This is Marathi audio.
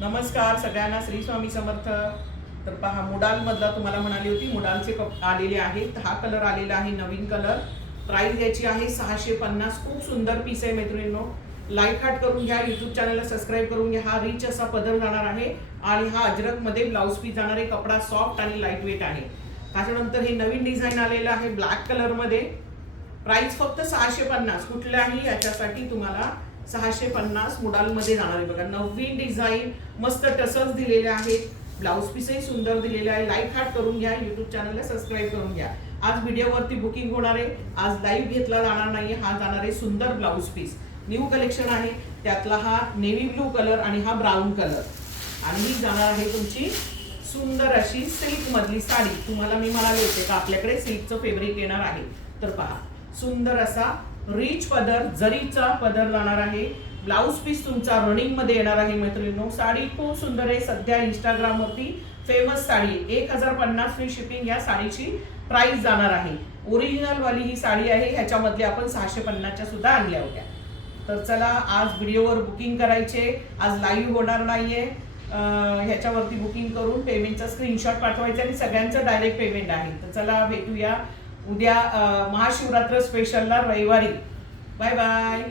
नमस्कार सगळ्यांना, श्री स्वामी समर्थ। तर पहा, मुडाल मधला तुम्हाला म्हणाली होती, मुडालचे कप आलेले आहेत। हा कलर आलेला आहे, नवीन कलर। प्राइस याची आहे 650। खूप सुंदर पीस आहे मैत्रिणींनो। लाईक हार्ट करून घ्या, यूट्यूब चॅनलला सबस्क्राईब करून घ्या। हा रिच असा पदर जाणार आहे आणि हा अजरक मध्ये ब्लाउज पीस जाणार आहे। कपडा सॉफ्ट आणि लाईट वेट आहे। त्याच्यानंतर हे नवीन डिझाइन आलेलं आहे ब्लॅक कलर मध्ये। प्राइस फक्त 650। कुठल्याही याच्यासाठी तुम्हाला 650 मुडाल मध्ये जाणार आहे। बघा, नवीन डिझाइन, मस्त टसल्स दिलेले आहेत, ब्लाउज पीसही सुंदर दिलेले आहे। लाईक हार्ट करून घ्या, यूट्यूब चॅनलला सबस्क्राईब करून घ्या। आज व्हिडिओवरती बुकिंग होणार आहे, आज लाईव्ह घेतला जाणार नाहीये। हा जाणार आहे सुंदर ब्लाउज पीस, न्यू कलेक्शन आहे। त्यातला हा नेव्ही ब्लू कलर आणि हा ब्राऊन कलर, आणि ही जाणार आहे तुमची सुंदर अशी सिल्क मधली साडी। तुम्हाला मी म्हणाले होते का आपल्याकडे सिल्कचं फॅब्रिक येणार आहे, तर पहा, सुंदर असा रिच पदर, जरीचा पदर जाणार आहे। ब्लाउज पीस तुमचा रनिंग मध्ये येणार आहे मैत्रिणींनो। साडी खूप सुंदर आहे, सध्या इंस्टाग्राम वरती फेमस साडी। 1050 फ्री शिपिंग या साडीची प्राइस जाणार आहे। ओरिजिनल वाली ही साडी आहे, ह्याच्यामधले आपण 650 च्या सुद्धा आणल्या होत्या। तर चला, आज व्हिडिओवर बुकिंग करायचे, आज लाईव्ह होणार नाहीये। ह्याच्यावरती बुकिंग करून पेमेंटचा स्क्रीनशॉट पाठवायचा आणि सगळ्यांचं डायरेक्ट पेमेंट आहे। तर चला, भेटूया उद्या महाशिवरात्र स्पेशलला रविवारी। Bye bye.